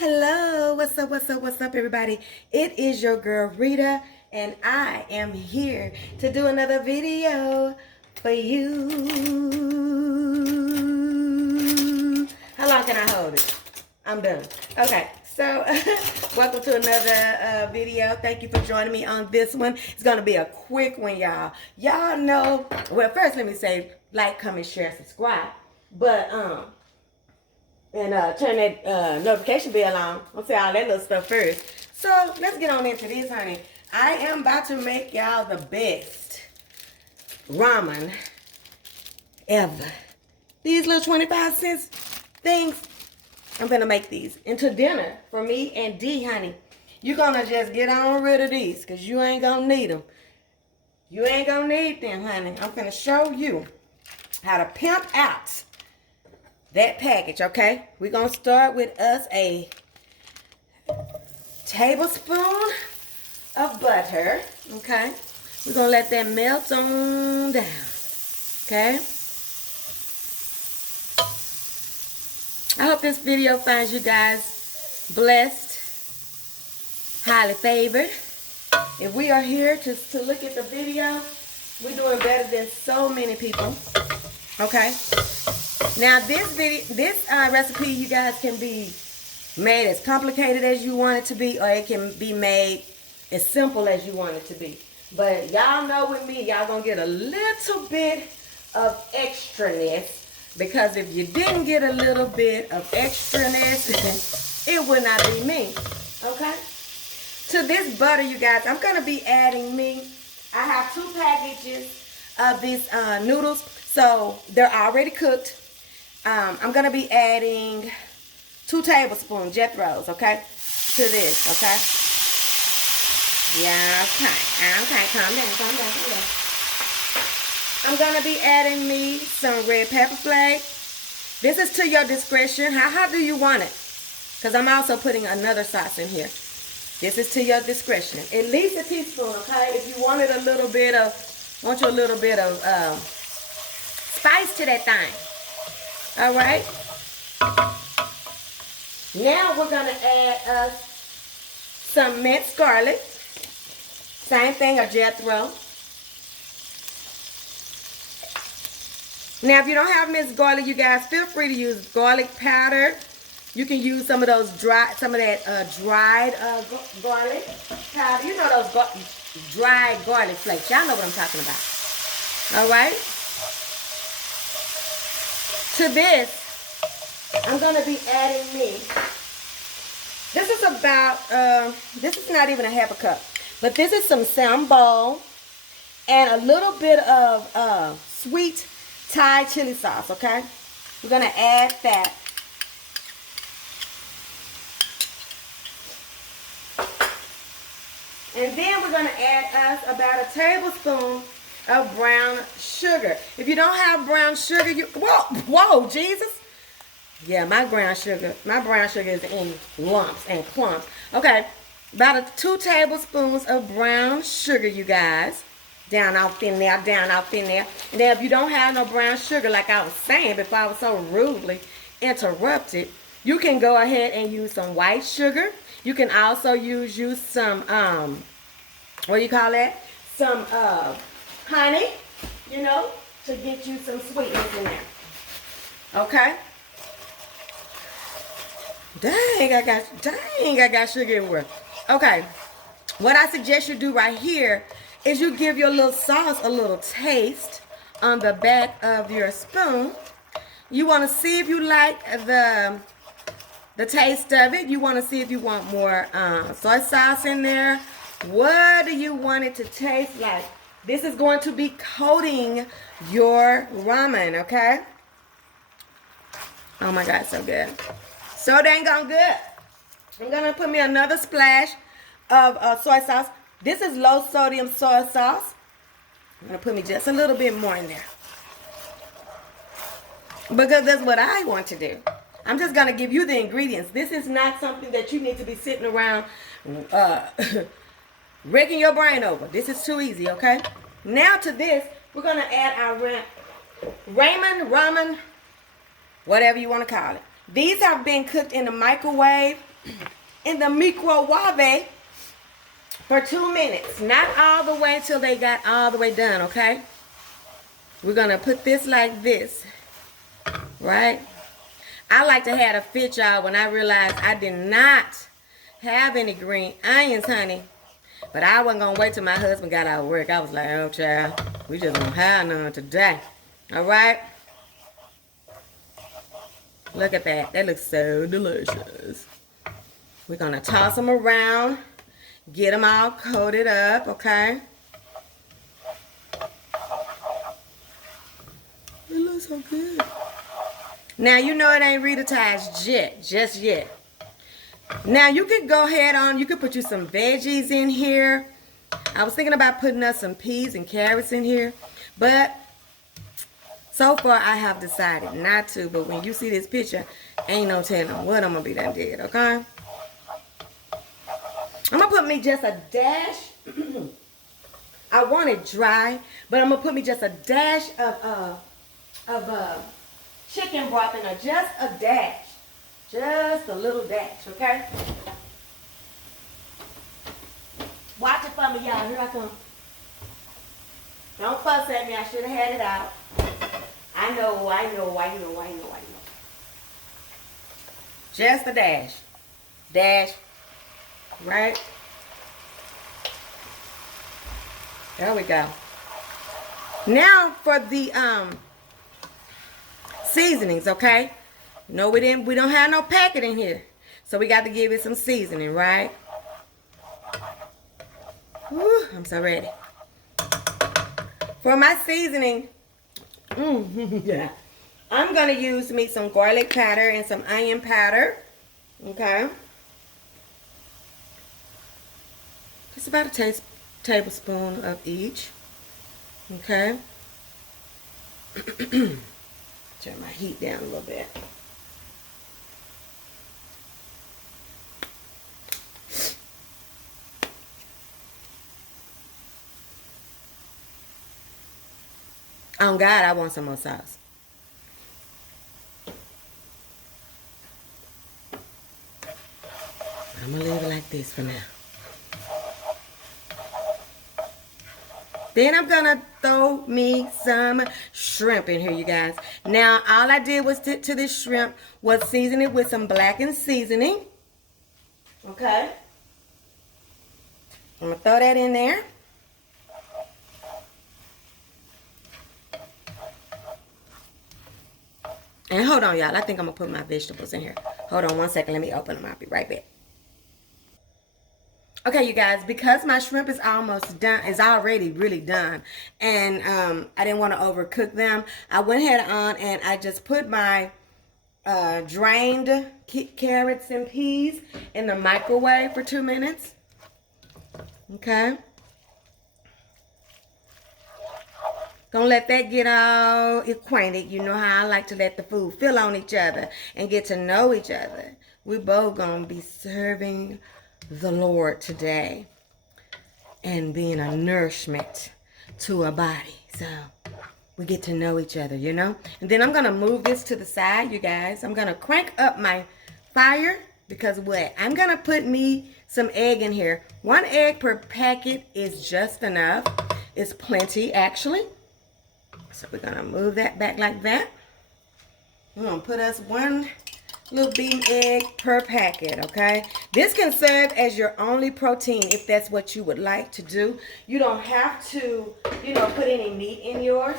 Hello, what's up, everybody? It is your girl Rita, and I am here to do another video for you. How long can I hold it? I'm done. Okay, so welcome to another video. Thank you for joining me on this one. It's gonna be a quick one, y'all. Y'all know. Well, first let me say like, comment, share, subscribe. But and turn that notification bell on. I'll say all that little stuff first. So let's get on into this, honey. I am about to make y'all the best ramen ever. These little 25 cents things, I'm gonna make these into dinner for me and D, honey. You're gonna just get on rid of these because you ain't gonna need them. You ain't gonna need them, honey. I'm gonna show you how to pimp out that package, okay? We're gonna start with us a tablespoon of butter, okay? We're gonna let that melt on down, okay? I hope this video finds you guys blessed, highly favored. If we are here to look at the video, we're doing better than so many people, okay? Now this recipe, you guys, can be made as complicated as you want it to be, or it can be made as simple as you want it to be. But y'all know with me, y'all gonna get a little bit of extraness, because if you didn't get a little bit of extraness, it would not be me, okay? To this butter, you guys, I'm gonna be adding I have 2 packages of these noodles, so they're already cooked. I'm going to be adding 2 tablespoons, Jethro's, okay, to this, okay? Yeah, okay, calm down. I'm going to be adding me some red pepper flakes. This is to your discretion. How do you want it? Because I'm also putting another sauce in here. This is to your discretion. At least a teaspoon, okay? If you wanted a little bit of, spice to that thing. All right. Now we're going to add us some minced garlic. Same thing, a Jethro. Now, if you don't have minced garlic, you guys, feel free to use garlic powder. You can use some of that dried garlic powder. You know those dried garlic flakes. Y'all know what I'm talking about. All right. To this, I'm going to be adding this is about, this is not even a half a cup, but this is some Sambol and a little bit of sweet Thai chili sauce, okay? We're going to add that. And then we're going to add us about a tablespoon of brown sugar. If you don't have brown sugar, whoa, Jesus. Yeah, my brown sugar is in lumps and clumps. Okay, about 2 tablespoons of brown sugar, you guys. Down off in there. And then if you don't have no brown sugar, like I was saying before I was so rudely interrupted, you can go ahead and use some white sugar. You can also use some, what do you call that? Some, honey, you know, to get you some sweetness in there. Okay? Dang, I got sugar everywhere. Okay. What I suggest you do right here is you give your little sauce a little taste on the back of your spoon. You want to see if you like the taste of it. You want to see if you want more soy sauce in there. What do you want it to taste like? This is going to be coating your ramen, okay? Oh my God, so good. So dang on good. I'm going to put me another splash of soy sauce. This is low sodium soy sauce. I'm going to put me just a little bit more in there, because that's what I want to do. I'm just going to give you the ingredients. This is not something that you need to be sitting around wrecking your brain over. This is too easy, okay? Now to this, we're going to add our ramen, whatever you want to call it. These have been cooked in the microwave in the microwave for 2 minutes. Not all the way till they got all the way done, okay? We're going to put this like this, right? I like to have a fit, y'all, when I realized I did not have any green onions, honey. But I wasn't going to wait till my husband got out of work. I was like, oh, child, we just don't have none today. All right? Look at that. That looks so delicious. We're going to toss them around. Get them all coated up, okay? It looks so good. Now, you know it ain't Ritatized yet, just yet. Now, you could go ahead on, you could put you some veggies in here. I was thinking about putting us some peas and carrots in here. But, so far, I have decided not to. But when you see this picture, ain't no telling what I'm going to be done did, okay? I'm going to put me just a dash. I want it dry, but I'm going to put me just a dash of chicken broth in there. Just a dash. Just a little dash, okay? Watch it for me, y'all. Here I come. Don't fuss at me. I should have had it out. I know. Just a dash. Dash. Right? There we go. Now for the seasonings, okay? No, we don't have no packet in here. So we got to give it some seasoning, right? Whew, I'm so ready. For my seasoning, yeah, I'm going to use me some garlic powder and some onion powder. Okay? Just about a tablespoon of each. Okay? Turn my heat down a little bit. Oh God, I want some more sauce. I'm gonna leave it like this for now. Then I'm gonna throw me some shrimp in here, you guys. Now, all I did was to this shrimp was season it with some blackened seasoning. Okay. I'm gonna throw that in there. And hold on, y'all. I think I'm going to put my vegetables in here. Hold on one second. Let me open them. I'll be right back. Okay, you guys. Because my shrimp is almost done, is already really done. And I didn't want to overcook them. I went ahead on and I just put my drained carrots and peas in the microwave for 2 minutes. Okay. Gonna let that get all acquainted. You know how I like to let the food fill on each other and get to know each other. We both gonna be serving the Lord today and being a nourishment to our body. So we get to know each other, you know. And then I'm gonna move this to the side, you guys. I'm gonna crank up my fire because what? I'm gonna put me some egg in here. 1 egg per packet is just enough. It's plenty, actually. So we're going to move that back like that. We're going to put us 1 little beaten egg per packet, okay? This can serve as your only protein if that's what you would like to do. You don't have to, you know, put any meat in yours.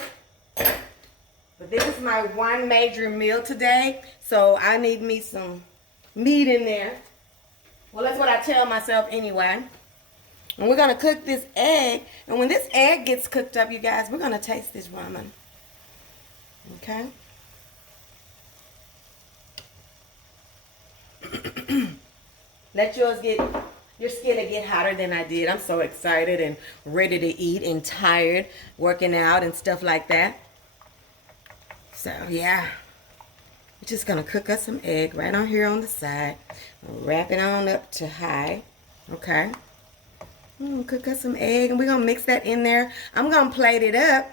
But this is my 1 major meal today, so I need me some meat in there. Well, that's what I tell myself anyway. And we're going to cook this egg. And when this egg gets cooked up, you guys, we're going to taste this ramen. Okay? Let your skillet get hotter than I did. I'm so excited and ready to eat and tired, working out and stuff like that. So, yeah. We're just going to cook us some egg right on here on the side. Wrap it on up to high. Okay? Cook us some egg, and we're going to mix that in there. I'm going to plate it up,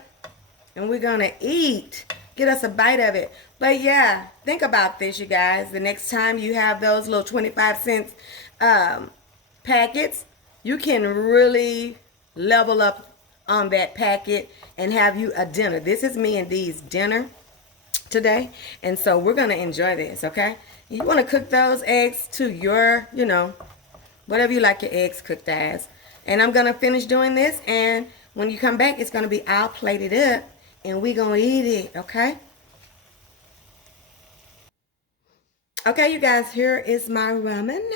and we're going to eat. Get us a bite of it. But yeah, think about this, you guys. The next time you have those little 25 cents packets, you can really level up on that packet and have you a dinner. This is me and Dee's dinner today. And so we're going to enjoy this, okay? You want to cook those eggs to your, whatever you like your eggs cooked as. And I'm going to finish doing this. And when you come back, it's going to be all plated up. And we're going to eat it, okay? Okay, you guys, here is my ramen.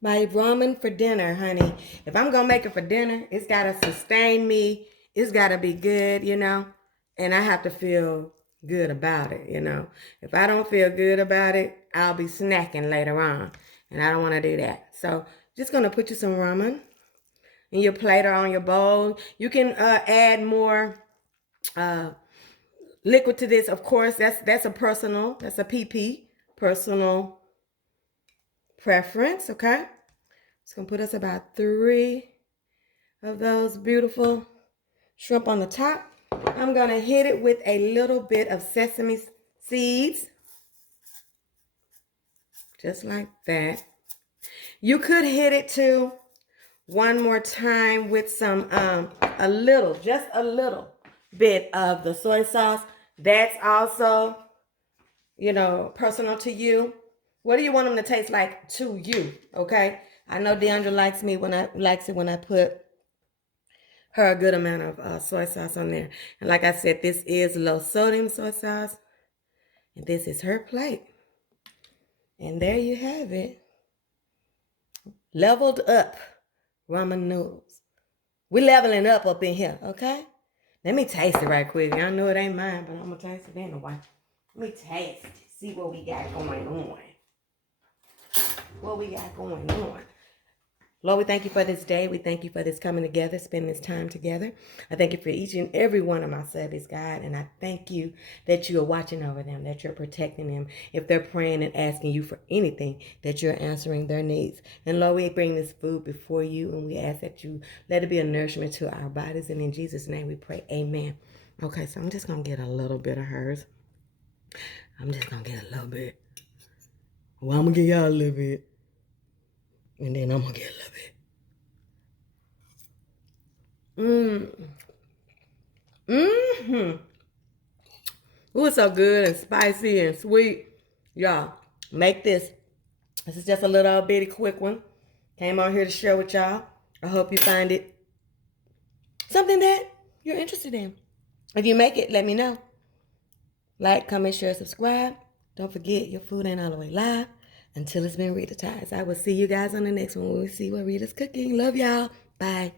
My ramen for dinner, honey. If I'm going to make it for dinner, it's got to sustain me. It's got to be good, and I have to feel good about it, If I don't feel good about it, I'll be snacking later on, and I don't want to do that. So just going to put you some ramen in your plate or on your bowl. You can add more liquid to this, of course. That's a PP, personal preference, okay? It's going to put us about 3 of those beautiful shrimp on the top. I'm going to hit it with a little bit of sesame seeds. Just like that. You could hit it too one more time with some, just a little bit of the soy sauce. That's also, personal to you. What do you want them to taste like to you? Okay. I know Deandra likes it when I put her a good amount of soy sauce on there. And like I said, this is low sodium soy sauce. And this is her plate. And there you have it. Leveled up ramen noodles. We're leveling up in here, okay? Let me taste it right quick. I know it ain't mine, but I'm going to taste it anyway. Let me taste it. See what we got going on. Lord, we thank you for this day. We thank you for this coming together, spending this time together. I thank you for each and every one of my subbies, God. And I thank you that you are watching over them, that you're protecting them. If they're praying and asking you for anything, that you're answering their needs. And Lord, we bring this food before you, and we ask that you let it be a nourishment to our bodies. And in Jesus' name we pray, amen. Okay, so I'm just going to get a little bit of hers. I'm just going to get a little bit. Well, I'm going to give y'all a little bit. And then I'm going to get a little bit. Ooh, it's so good and spicy and sweet. Y'all, make this. This is just a little bitty quick one. Came on here to share with y'all. I hope you find it something that you're interested in. If you make it, let me know. Like, comment, share, subscribe. Don't forget, your food ain't all the way live until it's been Ritatized. I will see you guys on the next one when we see what Rita's cooking. Love y'all. Bye.